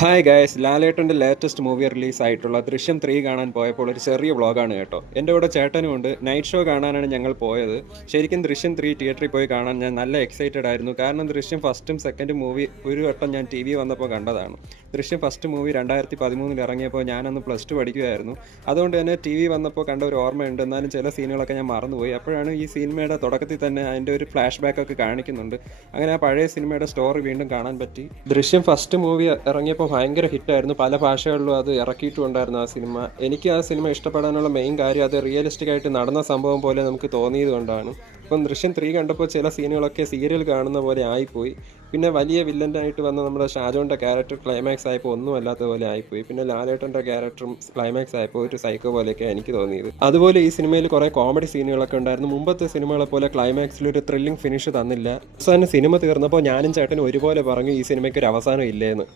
Hi guys, ലാലേട്ടൻ്റെ latest movie release ആയിട്ടുള്ള ദൃശ്യം 3 കാണാൻ പോയപ്പോൾ ഒരു ചെറിയ വ്ളോഗാണ് കേട്ടോ. എൻ്റെ കൂടെ ചേട്ടനും ഉണ്ട്. നൈറ്റ് ഷോ കാണാനാണ് ഞങ്ങൾ പോയത്. ശരിക്കും ദൃശ്യം 3 തിയേറ്ററിൽ പോയി കാണാൻ ഞാൻ നല്ല എക്സൈറ്റഡ് ആയിരുന്നു. കാരണം ദൃശ്യം ഫസ്റ്റും സെക്കൻഡും മൂവി ഒരു വട്ടം ഞാൻ ടി വി വന്നപ്പോൾ കണ്ടതാണ്. ദൃശ്യം ഫസ്റ്റ് മൂവി 2013 ഇറങ്ങിയപ്പോൾ ഞാനന്ന് +2 പഠിക്കുമായിരുന്നു. അതുകൊണ്ട് തന്നെ ടി വി വന്നപ്പോൾ കണ്ട ഒരു ഓർമ്മയുണ്ട്. എന്നാലും ചില സീനുകളൊക്കെ ഞാൻ മറന്നുപോയി. അപ്പോഴാണ് ഈ സിനിമയുടെ തുടക്കത്തിൽ തന്നെ അതിൻ്റെ ഒരു ഫ്ലാഷ് ബാക്ക് ഒക്കെ കാണിക്കുന്നുണ്ട്. അങ്ങനെ ആ പഴയ സിനിമയുടെ സ്റ്റോറി വീണ്ടും കാണാൻ പറ്റി. ദൃശ്യം ഫസ്റ്റ് മൂവി ഇറങ്ങിയപ്പോൾ ഭയങ്കര ഹിറ്റായിരുന്നു. പല ഭാഷകളിലും അത് ഇറക്കിയിട്ടുണ്ടായിരുന്നു ആ സിനിമ. എനിക്ക് ആ സിനിമ ഇഷ്ടപ്പെടാനുള്ള മെയിൻ കാര്യം അത് റിയലിസ്റ്റിക് ആയിട്ട് നടന്ന സംഭവം പോലെ നമുക്ക് തോന്നിയത് കൊണ്ടാണ്. ഇപ്പം ദൃശ്യം 3 കണ്ടപ്പോൾ ചില സീനുകളൊക്കെ സീരിയൽ കാണുന്ന പോലെ ആയിപ്പോയി. പിന്നെ വലിയ വില്ലനായിട്ട് വന്ന നമ്മുടെ ഷാജോൻ്റെ ക്യാരക്ടർ ക്ലൈമാക്സ് ആയപ്പോൾ ഒന്നും അല്ലാത്ത പോലെ ആയിപ്പോയി. പിന്നെ ലാലേട്ടൻ്റെ ക്യാരക്ടറും ക്ലൈമാക്സ് ആയപ്പോൾ ഒരു സൈക്കോ പോലെയൊക്കെ എനിക്ക് തോന്നിയത്. അതുപോലെ ഈ സിനിമയിൽ കുറേ കോമഡി സീനുകളൊക്കെ ഉണ്ടായിരുന്നു. മുമ്പത്തെ സിനിമകളെ പോലെ ക്ലൈമാക്സിൽ ഒരു ത്രില്ലിംഗ് ഫിനിഷ് തന്നില്ല. അവസാനം സിനിമ തീർന്നപ്പോൾ ഞാനും ചേട്ടനും ഒരുപോലെ പറഞ്ഞു ഈ സിനിമയ്ക്ക് ഒരു അവസാനം ഇല്ലേന്ന്.